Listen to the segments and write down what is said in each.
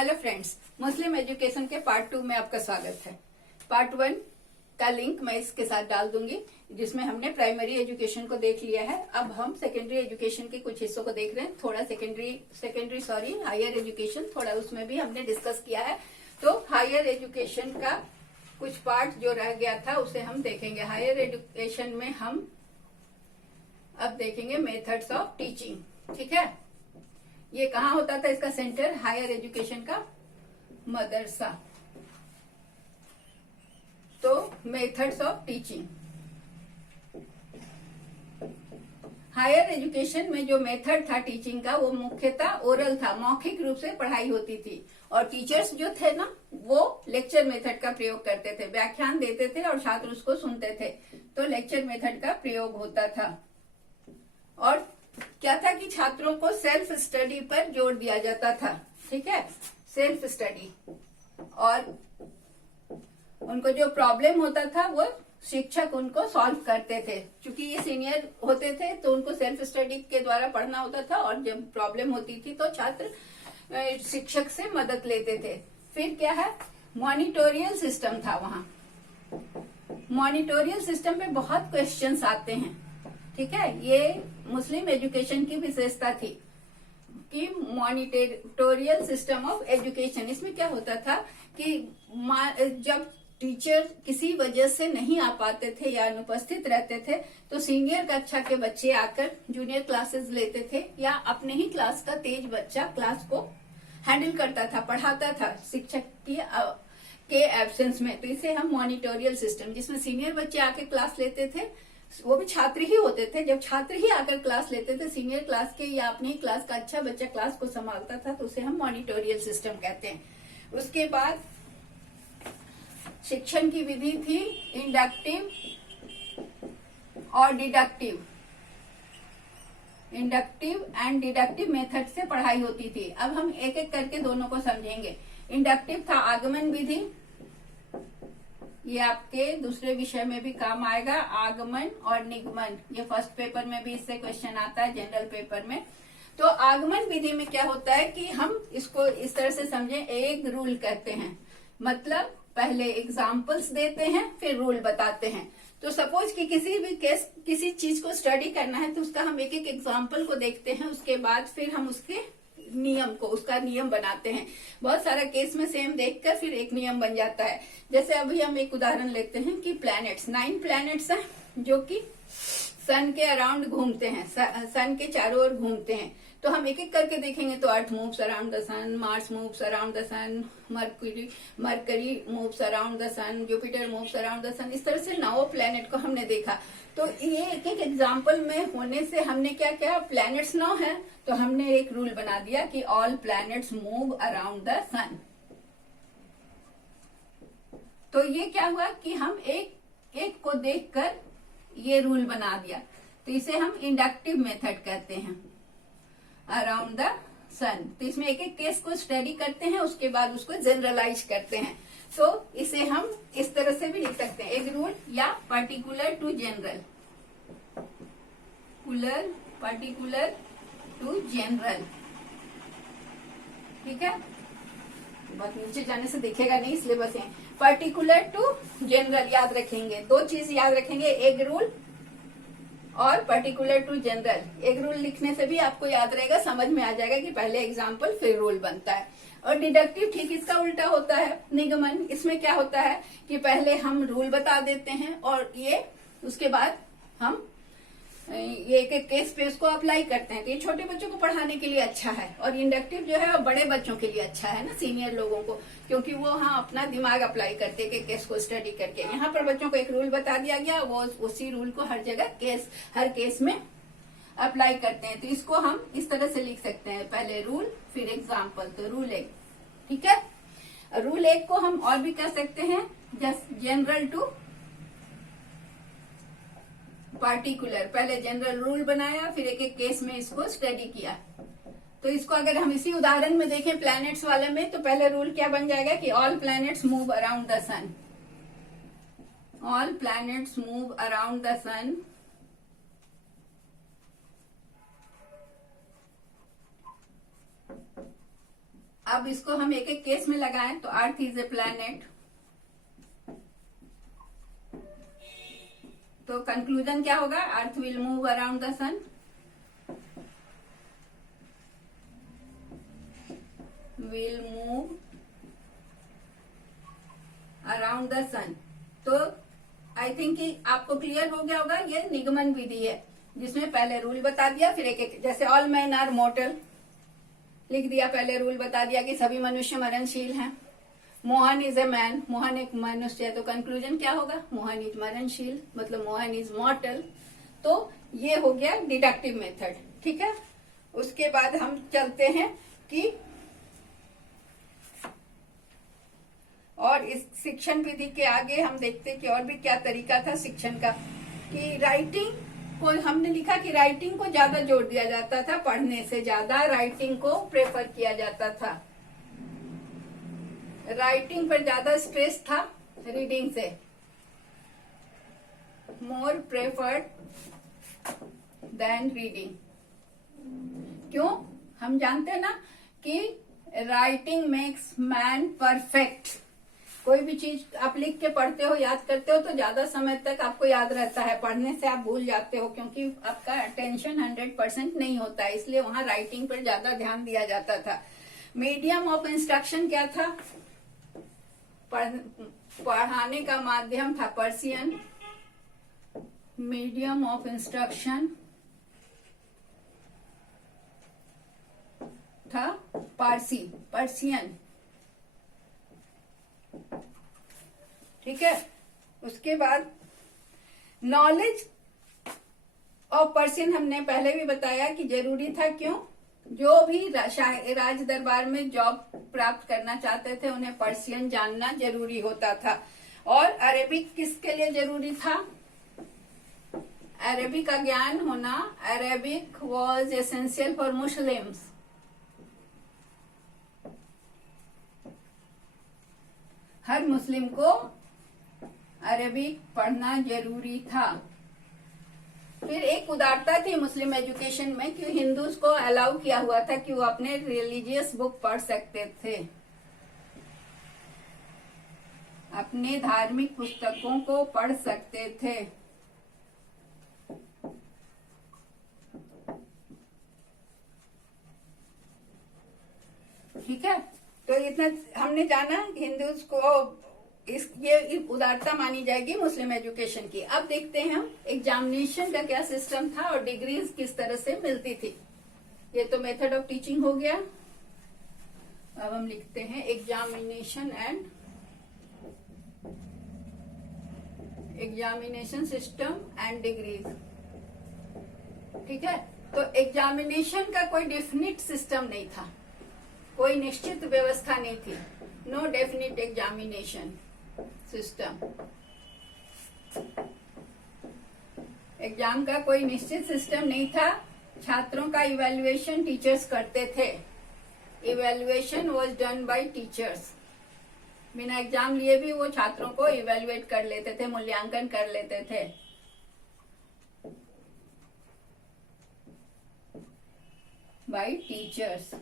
Hello friends, मुस्लिम education के part 2 में आपका स्वागत है। पार्ट 1 का लिंक मैं इसके साथ डाल दूंगी, जिसमें हमने प्राइमरी एजुकेशन को देख लिया है। अब हम सेकेंडरी एजुकेशन के कुछ हिस्सों को देख रहे हैं। थोड़ा हायर एजुकेशन, थोड़ा उसमें भी हमने डिस्कस किया है। तो हायर एजुकेशन का कुछ पार्ट जो रह गया था उसे हम देखेंगे। हायर एजुकेशन में हम अब देखेंगे मेथड्स ऑफ टीचिंग। ठीक है, ये कहाँ होता था इसका सेंटर? हायर एजुकेशन का मदरसा। तो methods of teaching, higher education में जो मेथड था टीचिंग का वो मुख्यतः ओरल था, मौखिक रूप से पढ़ाई होती थी। और टीचर्स जो थे ना, वो लेक्चर मेथड का प्रयोग करते थे, व्याख्यान देते थे और छात्र उसको सुनते थे। तो लेक्चर मेथड का प्रयोग होता था। और क्या था कि छात्रों को सेल्फ स्टडी पर जोर दिया जाता था। ठीक है, सेल्फ स्टडी। और उनको जो प्रॉब्लम होता था वो शिक्षक उनको सॉल्व करते थे। क्योंकि ये सीनियर होते थे तो उनको सेल्फ स्टडी के द्वारा पढ़ना होता था, और जब प्रॉब्लम होती थी तो छात्र शिक्षक से मदद लेते थे। फिर क्या है, मॉनिटोरियल सिस्टम था। वहां मॉनिटोरियल सिस्टम में बहुत क्वेश्चंस आते हैं। ठीक है, ये मुस्लिम एजुकेशन की विशेषता थी कि मॉनिटोरियल सिस्टम ऑफ एजुकेशन। इसमें क्या होता था कि जब टीचर किसी वजह से नहीं आ पाते थे या अनुपस्थित रहते थे, तो सीनियर कक्षा के बच्चे आकर जूनियर क्लासेस लेते थे, या अपने ही क्लास का तेज बच्चा क्लास को हैंडल करता था, पढ़ाता था शिक्षक के एब्सेंस में। तो इसे हम मॉनिटोरियल सिस्टम, जिसमें सीनियर बच्चे आके क्लास लेते थे, वो भी छात्र ही होते थे। जब छात्र ही आकर क्लास लेते थे सीनियर क्लास के, या अपनी ही क्लास का अच्छा बच्चा क्लास को संभालता था, तो उसे हम मॉनिटोरियल सिस्टम कहते हैं। उसके बाद शिक्षण की विधि थी इंडक्टिव और deductive. Inductive and deductive method से पढ़ाई होती थी। अब हम एक एक करके दोनों को समझेंगे। इंडक्टिव था आगमन विधि, ये आपके दूसरे विषय में भी काम आएगा, आगमन और निगमन। ये फर्स्ट पेपर में भी इससे क्वेश्चन आता है, जनरल पेपर में। तो आगमन विधि में क्या होता है कि हम इसको इस तरह से समझें, एक रूल कहते हैं। मतलब पहले एग्जाम्पल्स देते हैं, फिर रूल बताते हैं। तो सपोज कि किसी भी केस, किसी चीज को स्टडी करना है, तो उसका हम एक एक एग्जाम्पल को देखते हैं। उसके बाद फिर हम उसके नियम को, उसका नियम बनाते हैं। बहुत सारा केस में सेम देखकर फिर एक नियम बन जाता है। जैसे अभी हम एक उदाहरण लेते हैं कि प्लैनेट्स, 9 प्लैनेट्स हैं जो कि सन के अराउंड घूमते हैं, सन के चारों ओर घूमते हैं। तो हम एक एक करके देखेंगे तो Earth moves around the sun, Mars moves around the sun, Mercury moves around the sun, Jupiter moves around the sun. इस तरह से 9 प्लैनेट को हमने देखा। तो ये एक एक एग्जाम्पल में होने से हमने क्या किया, प्लैनेट्स 9 है तो हमने एक रूल बना दिया कि all planets move around the sun. तो ये क्या हुआ कि हम एक एक को देखकर ये रूल बना दिया। तो इसे हम इंडक्टिव मेथड कहते हैं, अराउंड द सन। तो इसमें एक एक केस को स्टडी करते हैं, उसके बाद उसको जनरलाइज करते हैं। तो इसे हम इस तरह से भी लिख सकते हैं, एक रूल या particular to general, particular to general. ठीक है, बहुत नीचे जाने से दिखेगा नहीं, इसलिए बस है पर्टिकुलर टू जनरल याद रखेंगे। 2 चीज याद रखेंगे, एक रूल और पर्टिकुलर टू जनरल। एक रूल लिखने से भी आपको याद रहेगा, समझ में आ जाएगा कि पहले एग्जाम्पल फिर रूल बनता है। और डिडक्टिव ठीक इसका उल्टा होता है, निगमन। इसमें क्या होता है कि पहले हम रूल बता देते हैं और ये उसके बाद हम ये एक एक केस पे उसको अप्लाई करते हैं। तो ये छोटे बच्चों को पढ़ाने के लिए अच्छा है। और इंडक्टिव जो है वो बड़े बच्चों के लिए अच्छा है ना, सीनियर लोगों को, क्योंकि वो हाँ अपना दिमाग अप्लाई करते हैं केस को स्टडी करके। यहाँ पर बच्चों को एक रूल बता दिया गया, वो उसी रूल को हर जगह हर केस में अप्लाई करते हैं। तो इसको हम इस तरह से लिख सकते हैं, पहले रूल फिर एग्जाम्पल। तो रूल 1, ठीक है। रूल 1 को हम और भी कर सकते हैं, जस्ट जनरल टू पार्टिकुलर। पहले जनरल रूल बनाया, फिर एक एक केस में इसको स्टडी किया। तो इसको अगर हम इसी उदाहरण में देखें प्लैनेट्स वाले में, तो पहले रूल क्या बन जाएगा कि all planets move around the sun, all planets move around the sun. अब इसको हम एक एक केस में लगाएं तो अर्थ इज ए प्लैनेट, तो कंक्लूजन क्या होगा? Earth will move around the sun, will move around the sun. तो आई थिंक कि आपको क्लियर हो गया होगा, ये निगमन विधि है जिसमें पहले रूल बता दिया, फिर एक एक, जैसे ऑल मैन आर मॉर्टल लिख दिया, पहले रूल बता दिया कि सभी मनुष्य मरणशील हैं। Mohan is a man, Mohan एक मनुष्य है, तो कंक्लूजन क्या होगा? मोहन इज मरणशील, मतलब मोहन इज मॉर्टल। तो ये हो गया डिडक्टिव मेथड, ठीक है। उसके बाद हम चलते हैं कि और इस शिक्षण विधि के आगे हम देखते हैं कि और भी क्या तरीका था शिक्षण का, कि राइटिंग को हमने लिखा कि राइटिंग को ज्यादा जोर दिया जाता था, पढ़ने से ज्यादा राइटिंग को प्रेफर किया जाता था, राइटिंग पर ज्यादा स्ट्रेस था रीडिंग से, मोर प्रेफर्ड देन रीडिंग। क्यों? हम जानते हैं ना कि राइटिंग मेक्स मैन परफेक्ट। कोई भी चीज आप लिख के पढ़ते हो, याद करते हो तो ज्यादा समय तक आपको याद रहता है, पढ़ने से आप भूल जाते हो क्योंकि आपका अटेंशन 100% नहीं होता है, इसलिए वहां राइटिंग पर ज्यादा ध्यान दिया जाता था। मीडियम ऑफ इंस्ट्रक्शन क्या था? पढ़ाने का माध्यम था पर्शियन, मीडियम ऑफ इंस्ट्रक्शन था पर्शियन, ठीक है। उसके बाद नॉलेज ऑफ पर्शियन हमने पहले भी बताया कि जरूरी था। क्यों? जो भी राज दरबार में जॉब प्राप्त करना चाहते थे उन्हें पर्शियन जानना जरूरी होता था। और अरेबिक किसके लिए जरूरी था? अरेबिक का ज्ञान होना, Arabic was essential for Muslims. हर मुस्लिम को अरेबिक पढ़ना जरूरी था। फिर एक उदारता थी मुस्लिम एजुकेशन में कि हिंदूज को अलाउ किया हुआ था कि वो अपने रिलीजियस बुक पढ़ सकते थे, अपने धार्मिक पुस्तकों को पढ़ सकते थे। ठीक है, तो इतना हमने जाना हिंदूज को ये उदारता मानी जाएगी मुस्लिम एजुकेशन की। अब देखते हैं हम एग्जामिनेशन का क्या सिस्टम था और डिग्रीज किस तरह से मिलती थी। ये तो मेथड ऑफ टीचिंग हो गया। अब हम लिखते हैं examination and examination system and degrees. ठीक है, तो एग्जामिनेशन का कोई डेफिनिट सिस्टम नहीं था, कोई निश्चित व्यवस्था नहीं थी। No definite examination system. Exam का कोई निश्चित सिस्टम नहीं था। छात्रों का इवैल्यूएशन टीचर्स करते थे। Evaluation was done by teachers. बिना एग्जाम लिए भी वो छात्रों को इवैल्यूएट कर लेते थे, मूल्यांकन कर लेते थे। Bye teachers.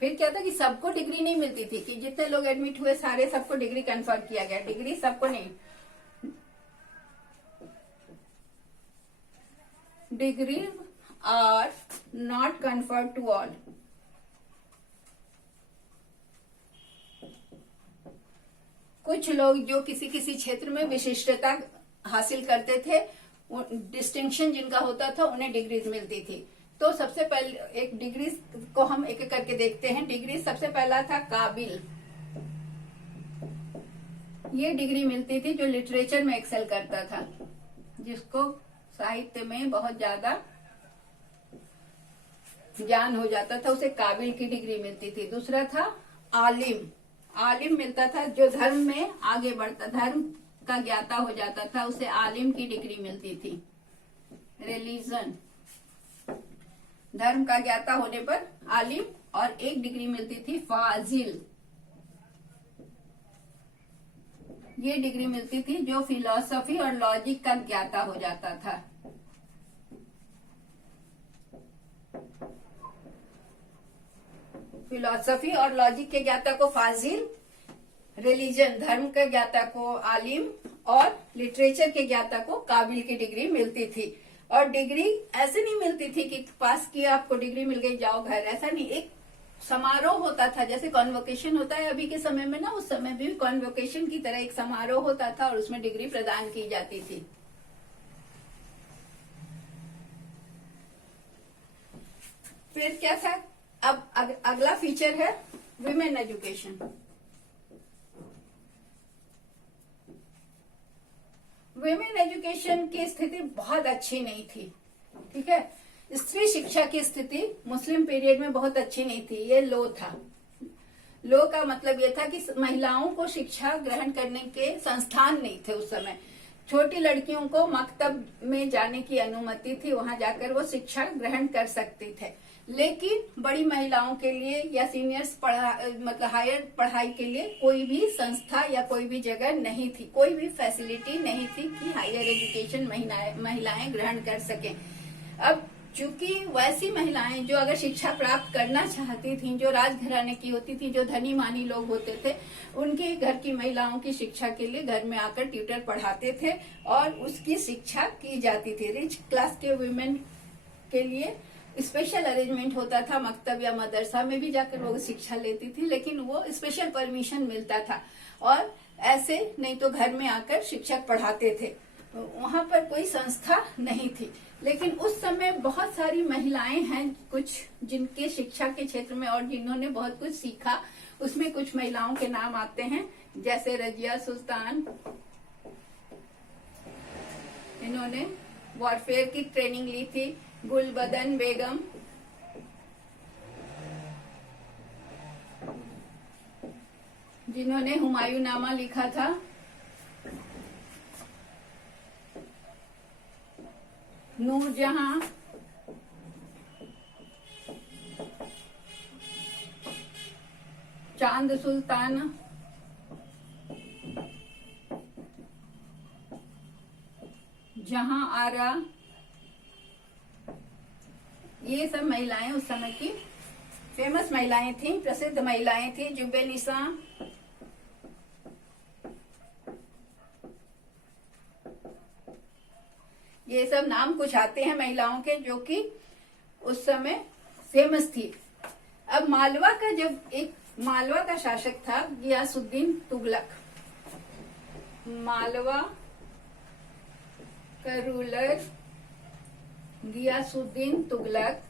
फिर क्या था कि सबको डिग्री नहीं मिलती थी, कि जितने लोग एडमिट हुए सारे सबको डिग्री कन्फर्म किया गया। डिग्री सबको नहीं, degree are not conferred to all. कुछ लोग जो किसी किसी क्षेत्र में विशिष्टता हासिल करते थे, डिस्टिंक्शन जिनका होता था, उन्हें डिग्रीज मिलती थी। तो सबसे पहले एक डिग्री को हम एक एक करके देखते हैं। डिग्री सबसे पहला था काबिल। ये डिग्री मिलती थी जो लिटरेचर में एक्सेल करता था, जिसको साहित्य में बहुत ज्यादा ज्ञान हो जाता था, उसे काबिल की डिग्री मिलती थी। दूसरा था आलिम। आलिम मिलता था जो धर्म में आगे बढ़ता, धर्म का ज्ञाता हो जाता था, उसे आलिम की डिग्री मिलती थी। रिलीजन, धर्म का ज्ञाता होने पर आलिम। और एक डिग्री मिलती थी फाजिल। ये डिग्री मिलती थी जो फिलॉसफी और लॉजिक का ज्ञाता हो जाता था। फिलॉसफी और लॉजिक के ज्ञाता को फाजिल, रिलीजन धर्म के ज्ञाता को आलिम और लिटरेचर के ज्ञाता को काबिल की डिग्री मिलती थी। और डिग्री ऐसे नहीं मिलती थी कि पास किया आपको डिग्री मिल गई जाओ घर, ऐसा नहीं, एक समारोह होता था। जैसे कॉन्वोकेशन होता है अभी के समय में ना, उस समय भी कॉन्वोकेशन की तरह एक समारोह होता था और उसमें डिग्री प्रदान की जाती थी। फिर क्या था, अब अगला फीचर है विमेन एजुकेशन। विमेन एजुकेशन की स्थिति बहुत अच्छी नहीं थी, ठीक है। स्त्री शिक्षा की स्थिति मुस्लिम पीरियड में बहुत अच्छी नहीं थी, ये लो था। लो का मतलब ये था कि महिलाओं को शिक्षा ग्रहण करने के संस्थान नहीं थे उस समय। छोटी लड़कियों को मकतब में जाने की अनुमति थी, वहां जाकर वो शिक्षा ग्रहण कर सकते थे, लेकिन बड़ी महिलाओं के लिए या सीनियर्स मतलब हायर पढ़ाई के लिए कोई भी संस्था या कोई भी जगह नहीं थी, कोई भी फैसिलिटी नहीं थी कि हायर एजुकेशन महिलाएं ग्रहण कर सकें। अब चूंकि वैसी महिलाएं जो अगर शिक्षा प्राप्त करना चाहती थीं, जो राजघराने की होती थी, जो धनी मानी लोग होते थे, उनके घर की महिलाओं की शिक्षा के लिए घर में आकर ट्यूटर पढ़ाते थे और उसकी शिक्षा की जाती थी। रिच क्लास के वुमेन के लिए स्पेशल अरेंजमेंट होता था, मकतब या मदरसा में भी जाकर वो शिक्षा लेती थी, लेकिन वो स्पेशल परमिशन मिलता था और ऐसे नहीं तो घर में आकर शिक्षक पढ़ाते थे। वहां पर कोई संस्था नहीं थी। लेकिन उस समय बहुत सारी महिलाएं हैं कुछ जिनके शिक्षा के क्षेत्र में और जिन्होंने बहुत कुछ सीखा। उसमें कुछ महिलाओं के नाम आते हैं, जैसे रजिया सुल्तान, इन्होंने वॉरफेयर की ट्रेनिंग ली थी। गुलबदन बेगम, जिन्होंने हुमायूंनामा लिखा था। नूरजहां, चांद सुल्तान, जहां आरा, ये सब महिलाएं उस समय की फेमस महिलाएं थीं, प्रसिद्ध महिलाएं थीं। जुबेनिसा, ये सब नाम कुछ आते हैं महिलाओं के जो कि उस समय फेमस थी। अब मालवा का जब एक मालवा का शासक था गियासुद्दीन तुगलक, मालवा का रूलर गियासुद्दीन तुगलक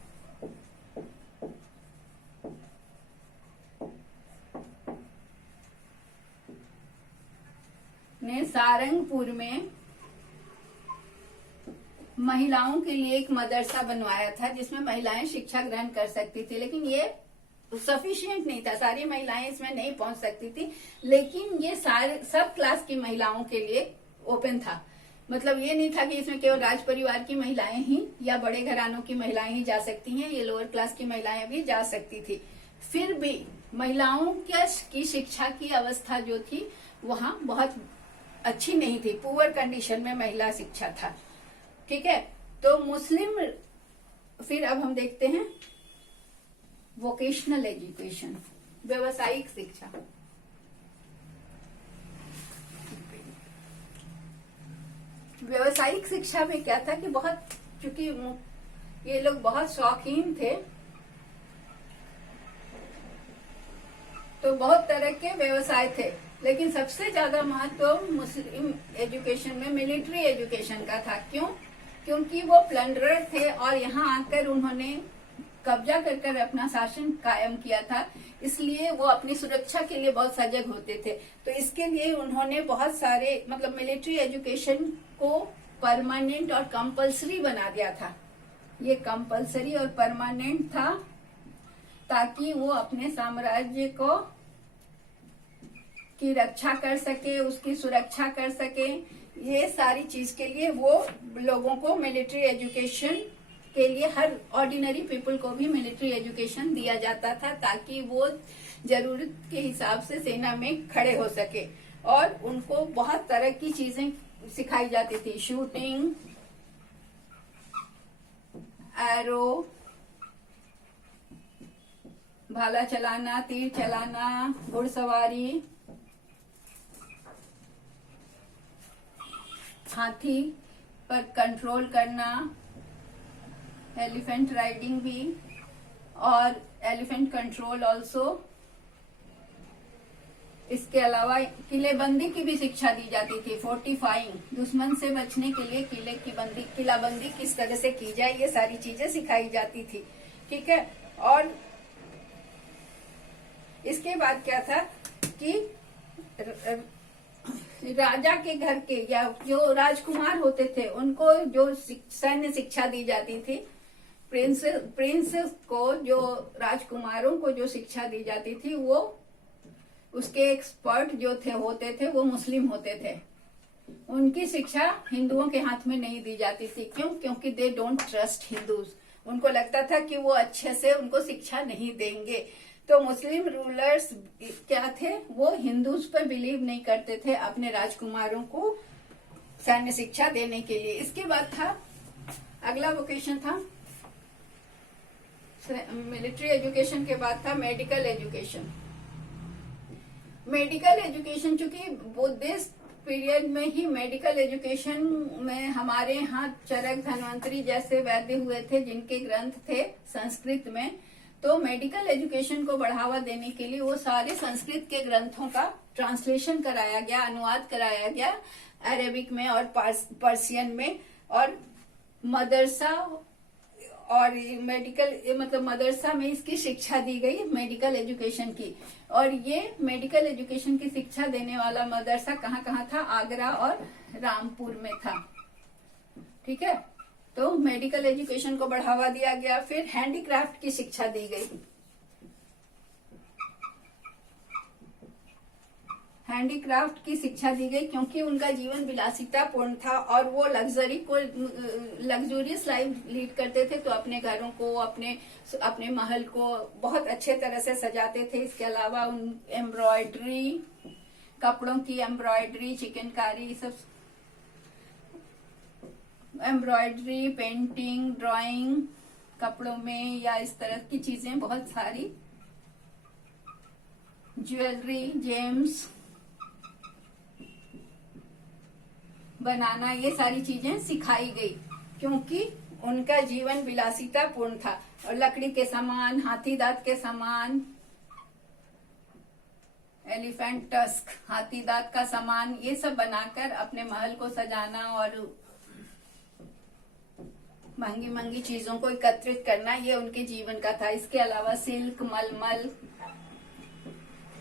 ने सारंगपुर में महिलाओं के लिए एक मदरसा बनवाया था जिसमें महिलाएं शिक्षा ग्रहण कर सकती थी, लेकिन ये सफिशिएंट नहीं था, सारी महिलाएं इसमें नहीं पहुंच सकती थी। लेकिन ये सारे सब क्लास की महिलाओं के लिए ओपन था, मतलब ये नहीं था कि इसमें केवल राज परिवार की महिलाएं ही या बड़े घरानों की महिलाएं ही जा सकती हैं, ये लोअर क्लास की महिलाएं भी जा सकती थी। फिर भी महिलाओं की शिक्षा की अवस्था जो थी वहां बहुत अच्छी नहीं थी, पुअर कंडीशन में महिला शिक्षा था, ठीक है। तो मुस्लिम, फिर अब हम देखते हैं वोकेशनल एजुकेशन, व्यवसायिक शिक्षा। व्यवसायिक शिक्षा में क्या था कि बहुत, चूंकि ये लोग बहुत शौकीन थे तो बहुत तरह के व्यवसाय थे, लेकिन सबसे ज्यादा महत्व मुस्लिम एजुकेशन में मिलिट्री एजुकेशन का था। क्यों? क्योंकि वो प्लंडरर थे और यहाँ आकर उन्होंने कब्जा कर अपना शासन कायम किया था, इसलिए वो अपनी सुरक्षा के लिए बहुत सजग होते थे। तो इसके लिए उन्होंने बहुत सारे, मतलब मिलिट्री एजुकेशन को परमानेंट और कंपलसरी बना दिया था। ये कंपलसरी और परमानेंट था ताकि वो अपने साम्राज्य को की रक्षा कर सके, उसकी सुरक्षा कर सके। ये सारी चीज के लिए वो लोगों को मिलिट्री एजुकेशन के लिए, हर ऑर्डिनरी पीपल को भी मिलिट्री एजुकेशन दिया जाता था ताकि वो जरूरत के हिसाब से सेना में खड़े हो सके। और उनको बहुत तरह की चीजें सिखाई जाती थी, शूटिंग, एरो, भाला चलाना, तीर चलाना, घुड़सवारी, हाथी पर कंट्रोल करना, एलिफेंट राइडिंग भी, और एलिफेंट कंट्रोल ऑल्सो। इसके अलावा किलेबंदी की भी शिक्षा दी जाती थी, फोर्टिफाइंग, दुश्मन से बचने के लिए किलाबंदी किस तरह से की जाए, ये सारी चीजें सिखाई जाती थी। ठीक है। और इसके बाद क्या था कि राजा के घर के या जो राजकुमार होते थे उनको जो सैन्य शिक्षा दी जाती थी, प्रिंस को, जो राजकुमारों को जो शिक्षा दी जाती थी, वो उसके एक्सपर्ट जो होते थे वो मुस्लिम होते थे। उनकी शिक्षा हिंदुओं के हाथ में नहीं दी जाती थी। क्यों? क्योंकि दे डोंट ट्रस्ट हिंदूज। उनको लगता था कि वो अच्छे से उनको शिक्षा नहीं देंगे। तो मुस्लिम रूलर्स क्या थे, वो हिंदूज पर बिलीव नहीं करते थे अपने राजकुमारों को सैन्य शिक्षा देने के लिए। इसके बाद था, अगला वोकेशन था मिलिट्री एजुकेशन के बाद था मेडिकल एजुकेशन। मेडिकल एजुकेशन, चूंकि बुद्धिस्ट पीरियड में ही मेडिकल एजुकेशन में हमारे यहाँ चरक, धन्वंतरी जैसे वैद्य हुए थे जिनके ग्रंथ थे संस्कृत में, तो मेडिकल एजुकेशन को बढ़ावा देने के लिए वो सारे संस्कृत के ग्रंथों का ट्रांसलेशन कराया गया, अनुवाद कराया गया अरेबिक में और पर्सियन में, और मदरसा और मेडिकल मतलब मदरसा में इसकी शिक्षा दी गई मेडिकल एजुकेशन की। और ये मेडिकल एजुकेशन की शिक्षा देने वाला मदरसा कहाँ कहाँ था? आगरा और रामपुर में था। ठीक है। तो मेडिकल एजुकेशन को बढ़ावा दिया गया। फिर हैंडीक्राफ्ट की शिक्षा दी गई। हैंडीक्राफ्ट की शिक्षा दी गई क्योंकि उनका जीवन विलासिता पूर्ण था और वो लग्जूरियस लाइफ लीड करते थे। तो अपने घरों को, अपने महल को बहुत अच्छे तरह से सजाते थे। इसके अलावा एम्ब्रॉयडरी, कपड़ों की एम्ब्रॉयडरी, चिकनकारी, सब एम्ब्रॉयडरी, पेंटिंग, ड्राइंग कपड़ों में या इस तरह की चीजें, बहुत सारी ज्वेलरी, जेम्स बनाना, ये सारी चीजें सिखाई गई क्योंकि उनका जीवन विलासिता पूर्ण था। और लकड़ी के सामान, हाथी दांत के सामान, एलिफेंट टस्क, हाथी दांत का सामान, ये सब बनाकर अपने महल को सजाना और महंगी महंगी चीजों को एकत्रित करना, ये उनके जीवन का था। इसके अलावा सिल्क, मलमल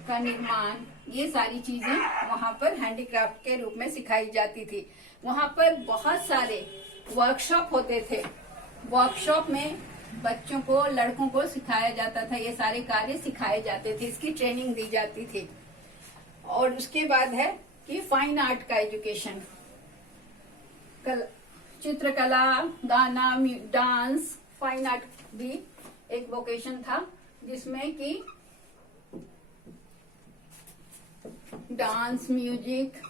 का निर्माण, ये सारी चीजें वहां पर हैंडीक्राफ्ट के रूप में सिखाई जाती थी। वहां पर बहुत सारे वर्कशॉप होते थे। वर्कशॉप में बच्चों को, लड़कों को सिखाया जाता था, ये सारे कार्य सिखाए जाते थे, इसकी ट्रेनिंग दी जाती थी। और उसके बाद है कि फाइन आर्ट का एजुकेशन, चित्रकला, गाना, डांस, फाइन आर्ट भी एक वोकेशन था जिसमें कि डांस, म्यूजिक,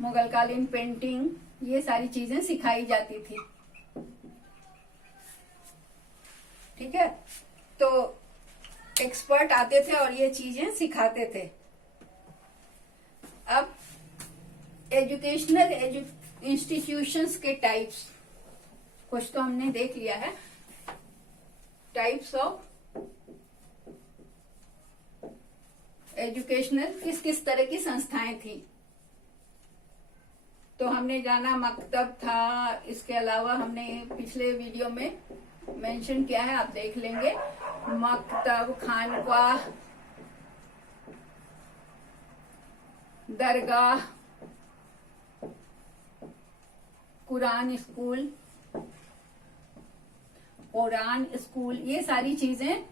मुगलकालीन पेंटिंग, ये सारी चीजें सिखाई जाती थी। ठीक है। तो एक्सपर्ट आते थे और ये चीजें सिखाते थे। अब एजुकेशनल इंस्टीट्यूशंस के टाइप्स कुछ तो हमने देख लिया है। टाइप्स ऑफ एजुकेशनल, किस किस तरह की संस्थाएं थी। तो हमने जाना मकतब था। इसके अलावा हमने पिछले वीडियो में मेंशन किया है, आप देख लेंगे। मकतब, खानकाह, दरगाह, कुरान स्कूल, ये सारी चीजें,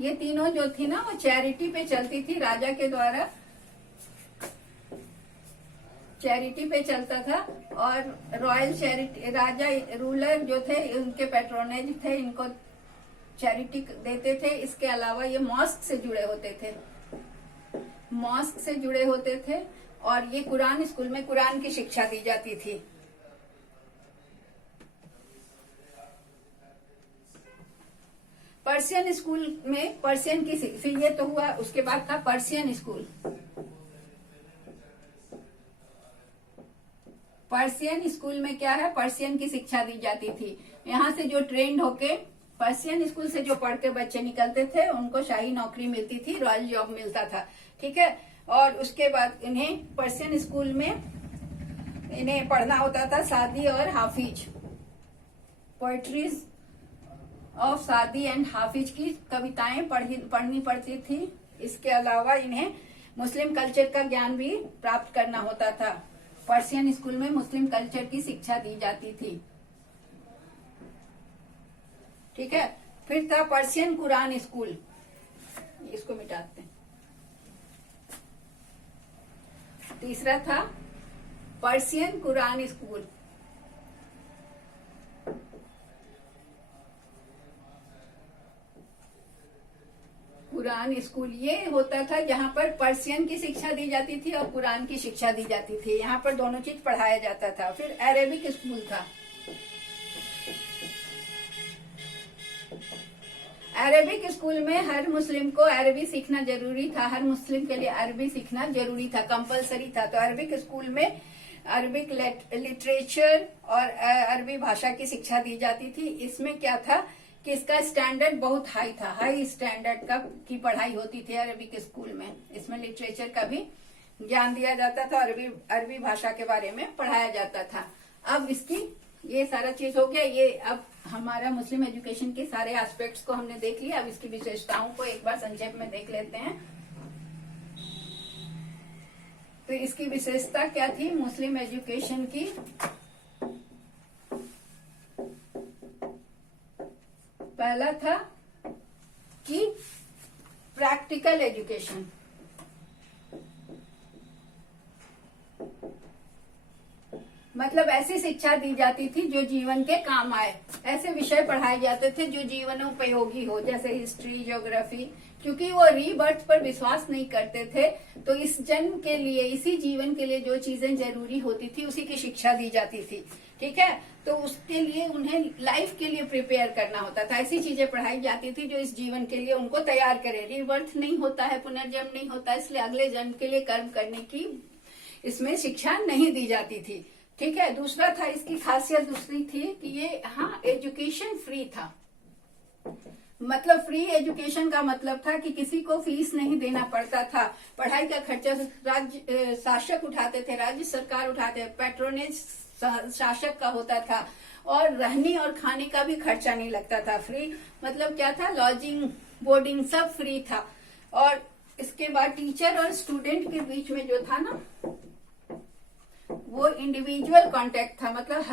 ये तीनों जो थी ना, वो चैरिटी पे चलती थी। राजा के द्वारा चैरिटी पे चलता था और रॉयल चैरिटी, राजा रूलर जो थे उनके पैट्रोनेज थे, इनको चैरिटी देते थे। इसके अलावा ये मॉस्क से जुड़े होते थे और ये कुरान स्कूल में कुरान की शिक्षा दी जाती थी। पर्शियन स्कूल में पर्शियन की, फिर ये तो हुआ, उसके बाद था पर्शियन स्कूल। पर्शियन स्कूल में क्या है, पर्शियन की शिक्षा दी जाती थी। यहाँ से जो ट्रेंड होके पर्शियन स्कूल से जो पढ़ के बच्चे निकलते थे उनको शाही नौकरी मिलती थी, रॉयल जॉब मिलता था, ठीक है। और उसके बाद इन्हें पर्शियन स्कूल में इन्हें पढ़ना होता था सादी और हाफिज, पोएट्रीज ऑफ सादी एंड हाफिज की कविताएं पढ़नी पड़ती थी। इसके अलावा इन्हें मुस्लिम कल्चर का ज्ञान भी प्राप्त करना होता था। पर्शियन स्कूल में मुस्लिम कल्चर की शिक्षा दी जाती थी, ठीक है। फिर था पर्शियन कुरान स्कूल, इसको मिटाते हैं। तीसरा था Persian Quran school. Quran school ये होता था जहाँ पर पर्शियन की शिक्षा दी जाती थी और कुरान की शिक्षा दी जाती थी, यहाँ पर दोनों चीज पढ़ाया जाता था। फिर अरेबिक स्कूल था। अरेबिक स्कूल में हर मुस्लिम को अरबी सीखना जरूरी था, हर मुस्लिम के लिए अरबी सीखना जरूरी था, कंपलसरी था। तो अरबिक स्कूल में अरबिक लिटरेचर और अरबी भाषा की शिक्षा दी जाती थी। इसमें क्या था कि इसका स्टैंडर्ड बहुत हाई था, हाई स्टैंडर्ड का की पढ़ाई होती थी अरबिक स्कूल में। इसमें लिटरेचर का भी ज्ञान दिया जाता था, अरबी भाषा के बारे में पढ़ाया जाता था। अब इसकी ये सारा चीज हो गया। ये अब हमारा मुस्लिम एजुकेशन के सारे एस्पेक्ट्स को हमने देख लिया। अब इसकी विशेषताओं को एक बार संक्षेप में देख लेते हैं। तो इसकी विशेषता क्या थी मुस्लिम एजुकेशन की? पहला था कि प्रैक्टिकल एजुकेशन, मतलब ऐसी शिक्षा दी जाती थी जो जीवन के काम आए। ऐसे विषय पढ़ाए जाते थे जो जीवन उपयोगी हो, जैसे हिस्ट्री, ज्योग्राफी। क्योंकि वो रीबर्थ पर विश्वास नहीं करते थे, तो इस जन्म के लिए, इसी जीवन के लिए जो चीजें जरूरी होती थी उसी की शिक्षा दी जाती थी, ठीक है। तो उसके लिए उन्हें लाइफ के लिए प्रिपेयर करना होता था। ऐसी चीजें पढ़ाई जाती थी जो इस जीवन के लिए उनको तैयार करे। रीबर्थ नहीं होता है, पुनर्जन्म नहीं होता, इसलिए अगले जन्म के लिए कर्म करने की इसमें शिक्षा नहीं दी जाती थी, ठीक है। दूसरा था, इसकी खासियत दूसरी थी कि ये एजुकेशन फ्री था। मतलब फ्री एजुकेशन का मतलब था कि किसी को फीस नहीं देना पड़ता था। पढ़ाई का खर्चा राज्य शासक उठाते थे, राज्य सरकार उठाते, पैट्रोनेज शासक का होता था, और रहने और खाने का भी खर्चा नहीं लगता था। फ्री मतलब क्या था? लॉजिंग, बोर्डिंग सब फ्री था। और इसके बाद टीचर और स्टूडेंट के बीच में जो था ना, वो इंडिविजुअल कांटेक्ट था। मतलब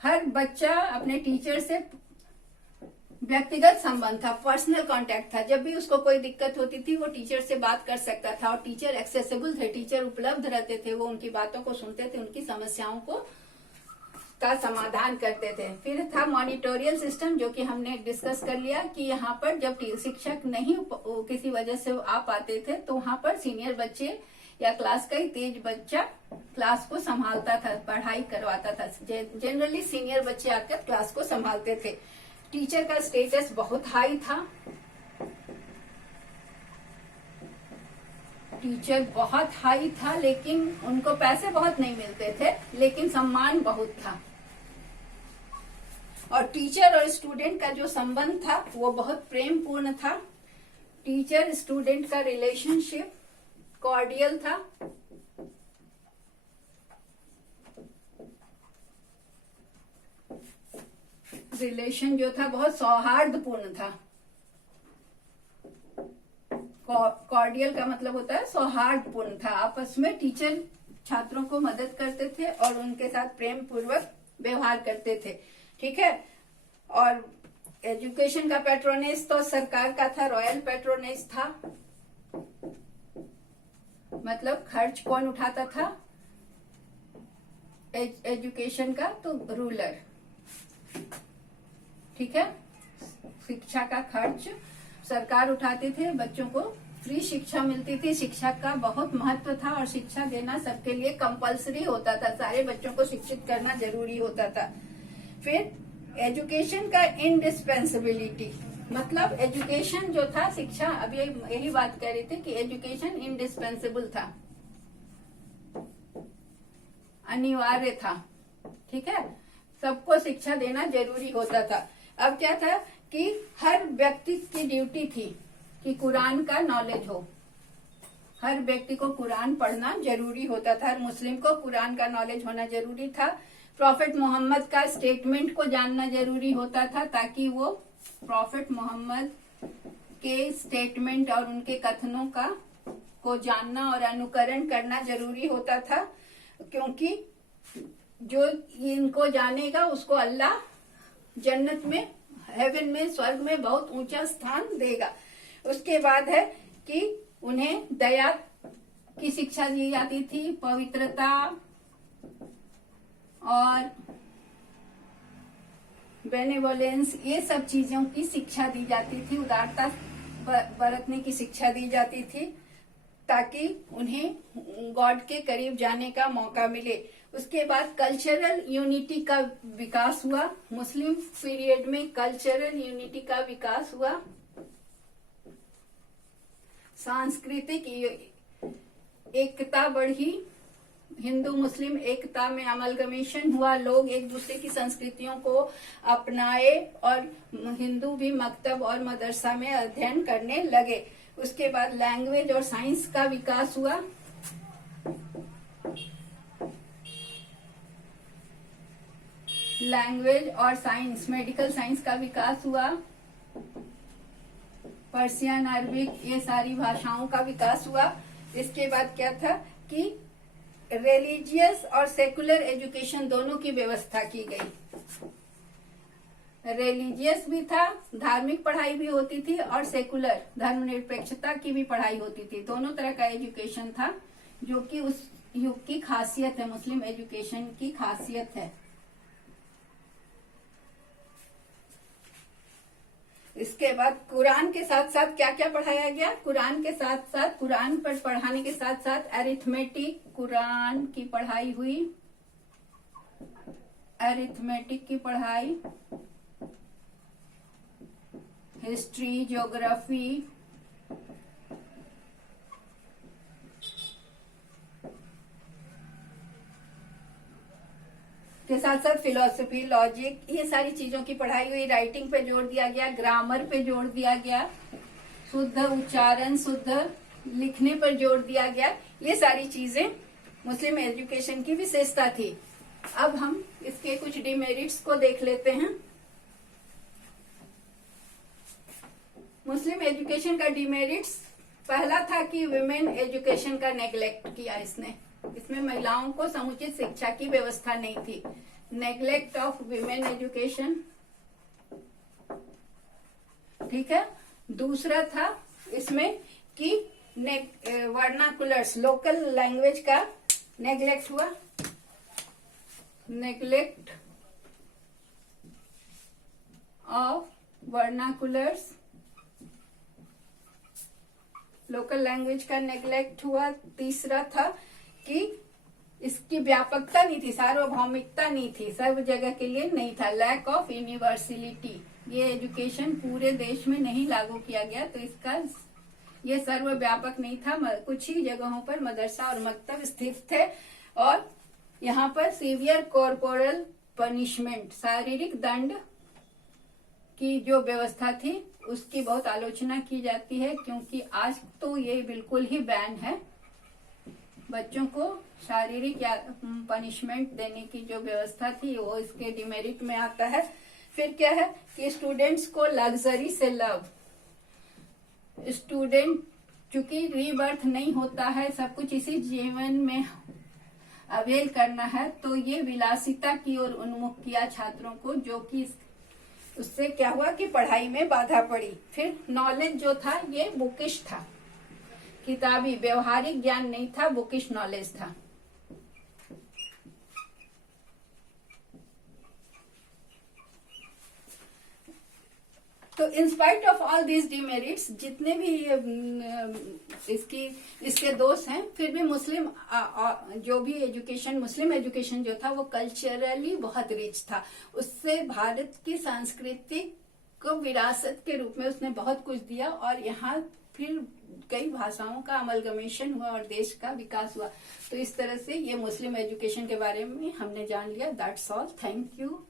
हर बच्चा अपने टीचर से व्यक्तिगत संबंध था, पर्सनल कांटेक्ट था। जब भी उसको कोई दिक्कत होती थी वो टीचर से बात कर सकता था, और टीचर एक्सेसिबल थे, टीचर उपलब्ध रहते थे, वो उनकी बातों को सुनते थे, उनकी समस्याओं को का समाधान करते थे। फिर था मॉनिटोरियल सिस्टम, जो कि हमने डिस्कस कर लिया कि यहाँ पर जब शिक्षक नहीं किसी वजह से आ पाते थे तो वहाँ पर सीनियर बच्चे या क्लास का ही तेज बच्चा क्लास को संभालता था, पढ़ाई करवाता था। जनरली सीनियर बच्चे आकर क्लास को संभालते थे। टीचर का स्टेटस बहुत हाई था, टीचर बहुत हाई था, लेकिन उनको पैसे बहुत नहीं मिलते थे, लेकिन सम्मान बहुत था। और टीचर और स्टूडेंट का जो संबंध था वो बहुत प्रेम पूर्ण था। टीचर स्टूडेंट का रिलेशनशिप कॉर्डियल था। रिलेशन जो था बहुत सौहार्दपूर्ण था। कॉर्डियल का मतलब होता है सौहार्दपूर्ण था। आपस में टीचर छात्रों को मदद करते थे और उनके साथ प्रेम पूर्वक व्यवहार करते थे, ठीक है। और एजुकेशन का पैट्रोनेज तो सरकार का था, रॉयल पैट्रोनेज था। मतलब खर्च कौन उठाता था एजुकेशन का? तो रूलर, ठीक है। शिक्षा का खर्च सरकार उठाते थे, बच्चों को फ्री शिक्षा मिलती थी। शिक्षा का बहुत महत्व था और शिक्षा देना सबके लिए कंपलसरी होता था। सारे बच्चों को शिक्षित करना जरूरी होता था। फिर एजुकेशन का इंडिस्पेंसिबिलिटी, मतलब एजुकेशन जो था, शिक्षा, अब यही बात कह रही थी कि एजुकेशन इंडिस्पेंसिबल था, अनिवार्य था। ठीक है, सबको शिक्षा देना जरूरी होता था। अब क्या था कि हर व्यक्ति की ड्यूटी थी कि कुरान का नॉलेज हो, हर व्यक्ति को कुरान पढ़ना जरूरी होता था, हर मुस्लिम को कुरान का नॉलेज होना जरूरी था। प्रॉफेट मोहम्मद का स्टेटमेंट को जानना जरूरी होता था, ताकि वो प्रॉफेट मोहम्मद के स्टेटमेंट और उनके कथनों का को जानना और अनुकरण करना जरूरी होता था, क्योंकि जो इनको जानेगा उसको अल्लाह जन्नत में, हेवन में, स्वर्ग में बहुत ऊंचा स्थान देगा। उसके बाद है कि उन्हें दया की शिक्षा दी जाती थी, पवित्रता और बेनेवोलेंस, ये सब चीजों की शिक्षा दी जाती थी, उदारता बरतने की शिक्षा दी जाती थी, ताकि उन्हें गॉड के करीब जाने का मौका मिले। उसके बाद कल्चरल यूनिटी का विकास हुआ, मुस्लिम पीरियड में कल्चरल यूनिटी का विकास हुआ, सांस्कृतिक एकता बढ़ी, हिंदू मुस्लिम एकता में अमलगमेशन हुआ, लोग एक दूसरे की संस्कृतियों को अपनाए और हिंदू भी मकतब और मदरसा में अध्ययन करने लगे। उसके बाद लैंग्वेज और साइंस का विकास हुआ, लैंग्वेज और साइंस, मेडिकल साइंस का विकास हुआ, पर्शियन, अरबिक, ये सारी भाषाओं का विकास हुआ। इसके बाद क्या था कि रिलीजियस और सेकुलर एजुकेशन दोनों की व्यवस्था की गई। रिलीजियस भी था, धार्मिक पढ़ाई भी होती थी, और सेकुलर धर्मनिरपेक्षता की भी पढ़ाई होती थी। दोनों तरह का एजुकेशन था, जो कि उस युग की खासियत है, मुस्लिम एजुकेशन की खासियत है। इसके बाद कुरान के साथ साथ क्या क्या पढ़ाया गया? कुरान के साथ साथ, कुरान पर पढ़ाने के साथ साथ अरिथमेटिक, कुरान की पढ़ाई हुई, अरिथमेटिक की पढ़ाई, हिस्ट्री, ज्योग्राफी, के साथ साथ फिलोसफी, लॉजिक, ये सारी चीजों की पढ़ाई हुई। राइटिंग पे जोर दिया गया, ग्रामर पे जोर दिया गया, शुद्ध उच्चारण, शुद्ध लिखने पर जोर दिया गया। ये सारी चीजें मुस्लिम एजुकेशन की विशेषता थी। अब हम इसके कुछ डिमेरिट्स को देख लेते हैं। मुस्लिम एजुकेशन का डिमेरिट्स, पहला था कि विमेन एजुकेशन का नेग्लेक्ट किया इसमें महिलाओं को समुचित शिक्षा की व्यवस्था नहीं थी। नेग्लेक्ट ऑफ विमेन एजुकेशन, ठीक है। दूसरा था इसमें कि वर्नाकुलर्स, लोकल लैंग्वेज का नेग्लेक्ट हुआ, नेग्लेक्ट ऑफ वर्नाकुलर्स, लोकल लैंग्वेज का नेग्लेक्ट हुआ। तीसरा था कि इसकी व्यापकता नहीं थी, सार्वभौमिकता नहीं थी, सर्व जगह के लिए नहीं था। लैक ऑफ यूनिवर्सलिटी, ये एजुकेशन पूरे देश में नहीं लागू किया गया, तो इसका ये सर्वव्यापक नहीं था। कुछ ही जगहों पर मदरसा और मकतब स्थित थे, और यहाँ पर सीवियर कॉर्पोरल पनिशमेंट, शारीरिक दंड की जो व्यवस्था थी उसकी बहुत आलोचना की जाती है, क्योंकि आज तो ये बिल्कुल ही बैन है। बच्चों को शारीरिक या पनिशमेंट देने की जो व्यवस्था थी वो इसके डिमेरिट में आता है। फिर क्या है कि स्टूडेंट्स को लग्जरी से लव, स्टूडेंट चूंकि रीबर्थ नहीं होता है, सब कुछ इसी जीवन में अवेल करना है, तो ये विलासिता की ओर उन्मुख किया छात्रों को, जो कि उससे क्या हुआ कि पढ़ाई में बाधा पड़ी। फिर नॉलेज जो था ये बुकिश था, किताबी व्यवहारिक ज्ञान नहीं था, बुकिश नॉलेज था। तो in spite of all these demerits, जितने भी इसके दोष हैं, फिर भी मुस्लिम जो भी एजुकेशन, मुस्लिम एजुकेशन जो था वो कल्चरली बहुत रिच था। उससे भारत की सांस्कृतिक को विरासत के रूप में उसने बहुत कुछ दिया, और यहाँ फिर कई भाषाओं का अमलगमेशन हुआ और देश का विकास हुआ। तो इस तरह से ये मुस्लिम एजुकेशन के बारे में हमने जान लिया। That's all, thank you.